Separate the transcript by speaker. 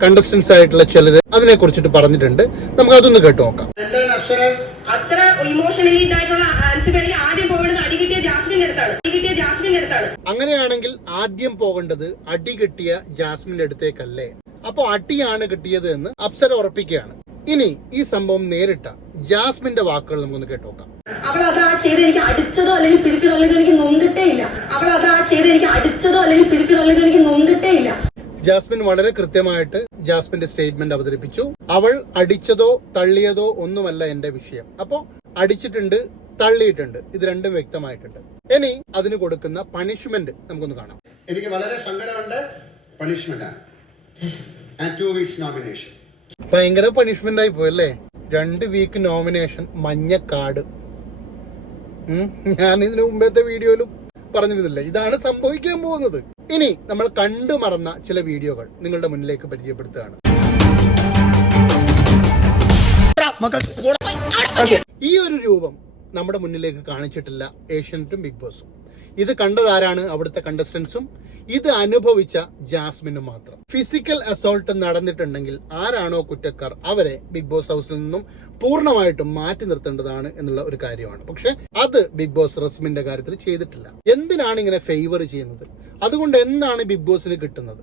Speaker 1: Contestants ആയിട്ടുള്ള ചിലര് അതിനെ കുറിച്ചിട്ട് പറഞ്ഞിട്ടുണ്ട്. നമുക്ക് അതൊന്ന് കേട്ടു നോക്കാം.
Speaker 2: എന്താണ് അക്ഷര?
Speaker 3: അത്ര ഇമോഷണലി ഇതായിട്ടുള്ള ആൻസർ വേണമെങ്കിൽ ആദ്യം പോകേണ്ടത് അടി കിട്ടിയ ജാസ്മിന്റെ അടുത്താണ്. അടി കിട്ടിയ ജാസ്മിന്റെ അടുത്താണ്.
Speaker 1: അങ്ങനെയാണെങ്കിൽ ആദ്യം പോകേണ്ടത് അടി കിട്ടിയ ജാസ്മിന്റെ അടുത്തേക്കല്ലേ. അപ്പൊ അടിയാണ് കിട്ടിയത് എന്ന് അപ്സര ഉറപ്പിക്കുകയാണ്. ഇനി ഈ സംഭവം നേരിട്ട ജാസ്മിന്റെ വാക്കുകൾ നമുക്കൊന്ന് കേട്ടു നോക്കാം.
Speaker 3: അവൾ അത് ആ ചെയ്ത് എനിക്ക് അടിച്ചതോ അല്ലെങ്കിൽ പിടിച്ചു തള്ളിയതോ എനിക്ക് നൊന്നിട്ടേ ഇല്ല. അവൾ അത് ആ ചെയ്ത് എനിക്ക് അടിച്ചതോ അല്ലെങ്കിൽ പിടിച്ചു തള്ളിയതോ എനിക്ക് നൊന്നിട്ടേ ഇല്ല
Speaker 1: ജാസ്മിൻ വളരെ കൃത്യമായിട്ട് ജാസ്മിന്റെ സ്റ്റേറ്റ്മെന്റ് അവതരിപ്പിച്ചു. അവൾ അടിച്ചതോ തള്ളിയതോ ഒന്നുമല്ല എന്റെ വിഷയം. അപ്പോ അടിച്ചിട്ടുണ്ട് തള്ളിയിട്ടുണ്ട്. ഇത് രണ്ടും വ്യക്തമായിട്ടുണ്ട്. ഇനി അതിന് കൊടുക്കുന്ന പണിഷ്മെന്റ് നമുക്കൊന്ന് കാണാം.
Speaker 2: എനിക്ക് വളരെ സങ്കടമുണ്ട്. പണിഷ്മെന്റ് ടു വീക്സ് നോമിനേഷൻ
Speaker 1: ഭയങ്കര പണിഷ്മെന്റ് ആയി പോയല്ലേ രണ്ട് വീക്ക് നോമിനേഷൻ മഞ്ഞ കാർഡ്. ഞാൻ ഇതിനു മുമ്പത്തെ വീഡിയോയിലും പറഞ്ഞിരുന്നില്ല. ഇതാണ് സംഭവിക്കാൻ പോകുന്നത്. ഇനി നമ്മൾ കണ്ടു മറന്ന ചില വീഡിയോകൾ നിങ്ങളുടെ മുന്നിലേക്ക് പരിചയപ്പെടുത്തുകയാണ്. ഈ ഒരു രൂപം നമ്മുടെ മുന്നിലേക്ക് കാണിച്ചിട്ടില്ല ഏഷ്യനെറ്റും ബിഗ് ബോസും. ഇത് കണ്ടതാരാണ് അവിടുത്തെ കണ്ടസ്റ്റൻസും ഇത് അനുഭവിച്ച ജാസ്മിനും മാത്രം. ഫിസിക്കൽ അസോൾട്ട് നടന്നിട്ടുണ്ടെങ്കിൽ ആരാണോ കുറ്റക്കാർ അവരെ ബിഗ് ബോസ് ഹൗസിൽ നിന്നും പൂർണമായിട്ടും മാറ്റി നിർത്തേണ്ടതാണ് എന്നുള്ള ഒരു കാര്യമാണ്. പക്ഷെ അത് ബിഗ് ബോസ് റസ്മിന്റെ കാര്യത്തിൽ ചെയ്തിട്ടില്ല. എന്തിനാണ് ഇങ്ങനെ ഫേവർ ചെയ്യുന്നത്? അതുകൊണ്ട് എന്താണ് ബിഗ് ബോസിന് കിട്ടുന്നത്?